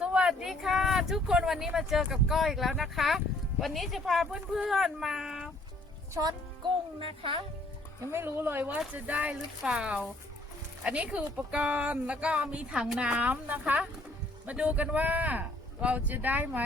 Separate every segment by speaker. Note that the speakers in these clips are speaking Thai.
Speaker 1: สวัสดีค่ะ ทุกคนวันนี้มาเจอกับก้อยอีกแล้วนะคะ วันนี้จะพาเพื่อนๆมาช็อตกุ้งนะคะ ยังไม่รู้เลยว่าจะได้หรือเปล่า อันนี้คืออุปกรณ์แล้วก็มีถังน้ำนะคะ มาดูกันว่าเราจะได้ไหม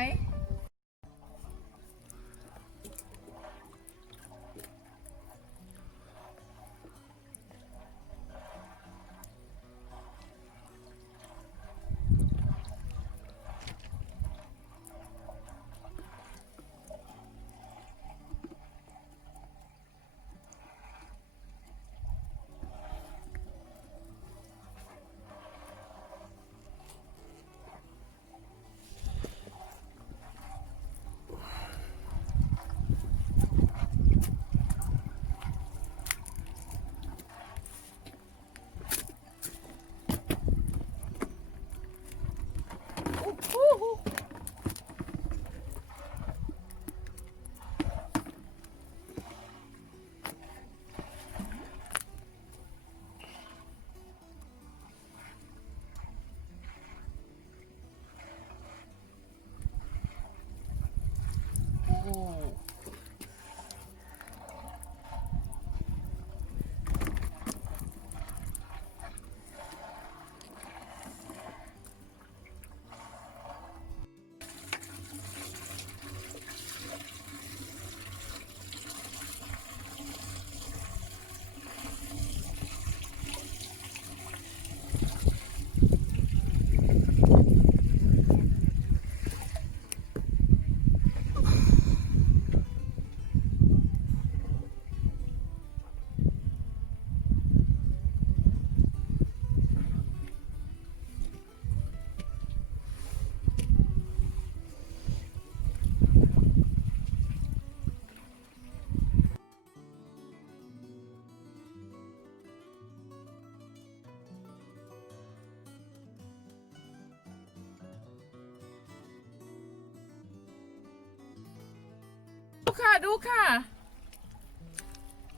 Speaker 1: ดูค่ะดูค่ะ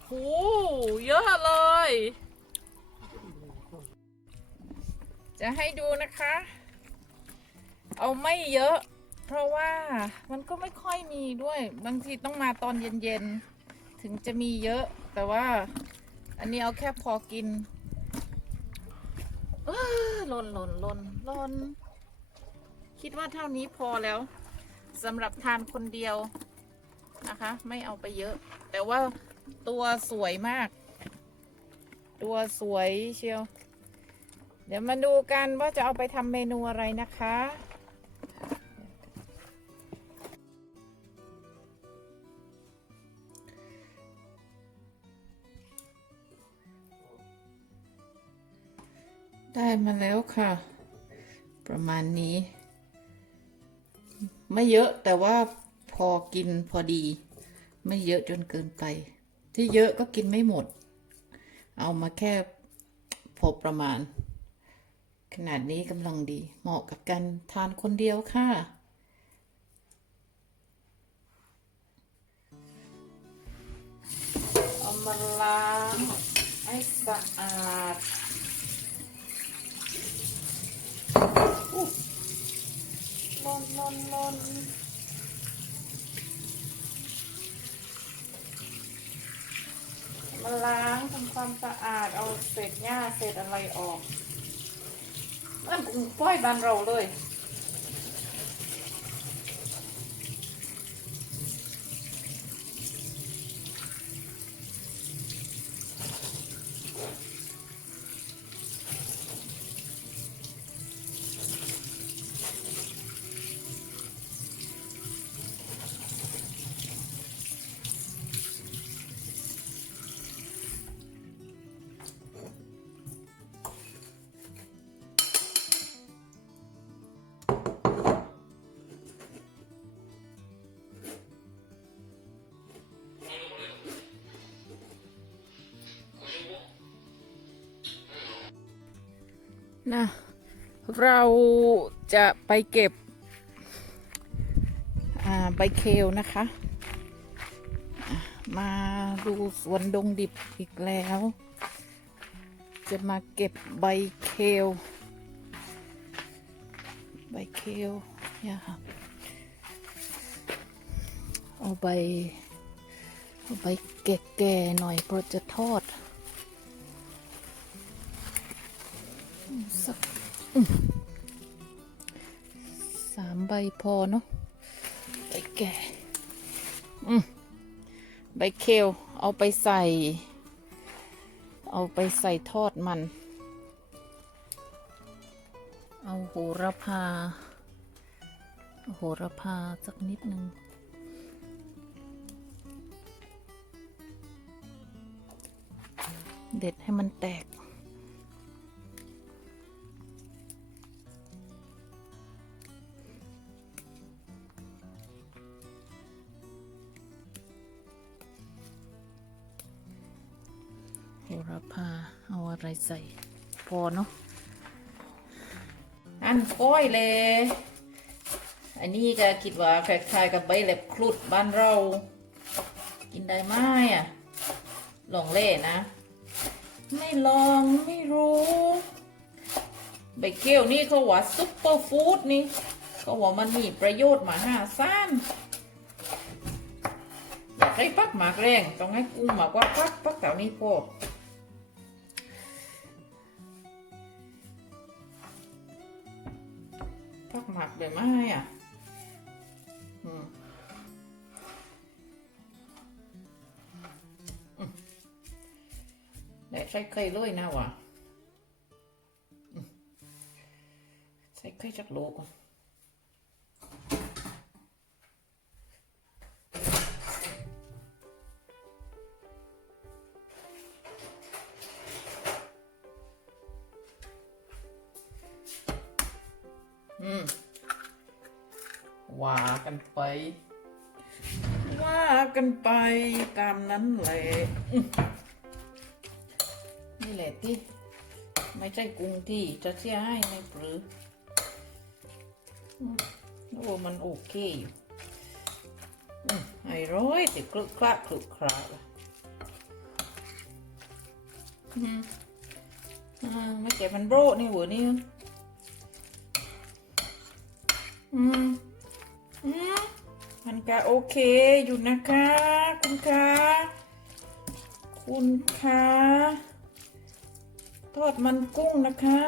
Speaker 1: โหเยอะเลย จะให้ดูนะคะ เอาไม่เยอะ เพราะว่ามันก็ไม่ค่อยมีด้วย บางทีต้องมาตอนเย็นๆ ถึงจะมีเยอะ แต่ว่าอันนี้เอาแค่พอกินหล่นหล่นหล่นหล่นคิดว่าเท่านี้พอแล้วสำหรับทานคนเดียว นะคะ ไม่เอาไปเยอะ แต่ว่าตัวสวยมาก ตัวสวยเชียว เดี๋ยวมาดูกันว่าจะเอาไปทำเมนูอะไรนะคะได้มาแล้วค่ะ ประมาณนี้ ไม่เยอะแต่ว่า พอกินพอดี ไม่เยอะจนเกินไป ที่เยอะก็กินไม่หมด เอามาแค่พอประมาณ ขนาดนี้กำลังดี เหมาะกับการทานคนเดียวค่ะ เอามาล้างให้สะอาดลนลนลน มาล้างทำความสะอาดเอาเศษหญ้าเศษอะไรออกนั่นป้อยบานเราเลย นะเราจะไปเก็บใบเคลนะคะอะมาดูสวนดงดิบอีกแล้ว จะมาเก็บใบเคลใบเคลเนี่ยค่ะเอาใบเอาใบแก่ๆหน่อยเพราะจะทอด สักสามใบพอเนาะใบแก่ใบเคลเอาไปใส่ เอาไปใส่ทอดมัน เอาโหระพา โหระพาสักนิดนึงเด็ดให้มันแตก อะไรใส่ พอเนาะอันก้อยเลย อันนี้ก็คิดว่าคล้ายๆกับใบเล็บครุดบ้านเรา กินได้ไหมอะลองเล่นะ ไม่ลองไม่รู้ ใบเกี้ยวนี่เขาว่าซุปเปอร์ฟู้ดนี่เขาว่ามันมีประโยชน์มาห้าศาลอยากให้ปักหมากแรง ต้องให้กุ้งหมากว่าปักปักแถวนี้พอ ปักหมากเลยไหมอะอืม để ใส่ไข่เลยนะวะใส่ไข่จักโลกอืม ว่ากันไป ว่ากันไปตามนั้นแหละนี่แหละที่ไม่ใช่กุ้งที่จะเสียให้ในปรืออืมโอ้มันโอเคอยู่ไอ้ร้อยติดคลุกคลาคลุกคลาอืมอ่าไม่เก็บมันโบรนี่หัวนี่อืม มันก็โอเคอยู่นะคะ คุณคะคุณคะทอดมันกุ้งนะคะ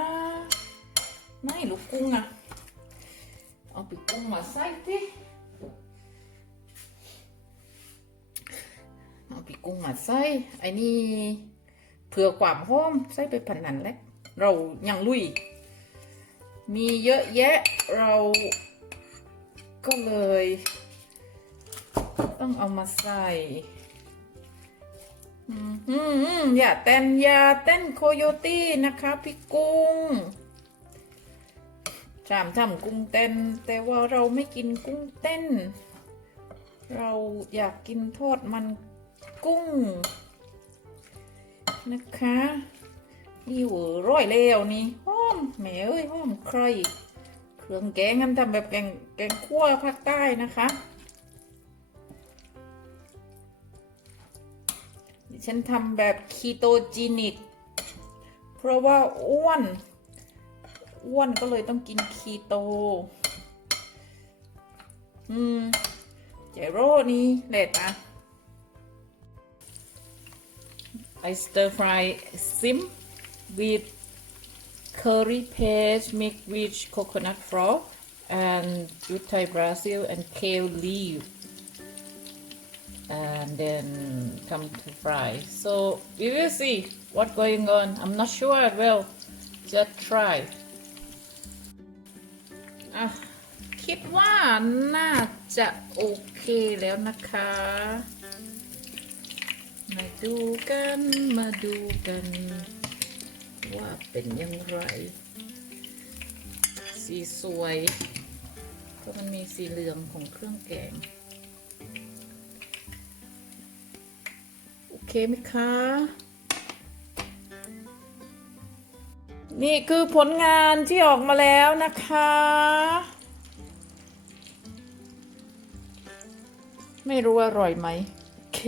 Speaker 1: ไม่ลูกกุ้งอะเอาปีกกุ้งมาใส่สิเอาปีกกุ้งมาใส่ไอ้นี่เผื่อความหอมใส่ไปพันนันแหละเรายังลุย มีเยอะแยะเรา ก็เลย ต้องเอามาใส่อืมอืมอืมย่าเต้นอย่าเต้นโคโยตี้นะคะพี่กุ้งจามทำกุ้งเต้น แต่ว่าเราไม่กินกุ้งเต้น เราอยากกินทอดมันกุ้ง นะคะนี่เวอร์ร้อยแล้วนี่หอมแหมเอ้ยหอมใคร ครื่องแกงกันทำแบบแกงแกงคั่วภาคใต้นะคะดิฉันทำแบบคีโตจีนิก เพราะว่าอ้วน อ้วนก็เลยต้องกินคีโต อืม เจโร่นี่เล็ดนะไอะ I stir fry sim with curry paste mixed with coconut flour and with Thai Brazil and kale leaf and then come to fry. So we will see what going on. I'm not sure I will. Just try. อ่ะคิดว่าน่าจะโอเคแล้วนะคะ มาดูกัน มาดูกัน ว่าเป็นอยังไร สีสวย เพราะมันมีสีเหลืองของเครื่องแกง โอเคไหมคะ นี่คือผลงานที่ออกมาแล้วนะคะไม่รู้อร่อยไหมโอเค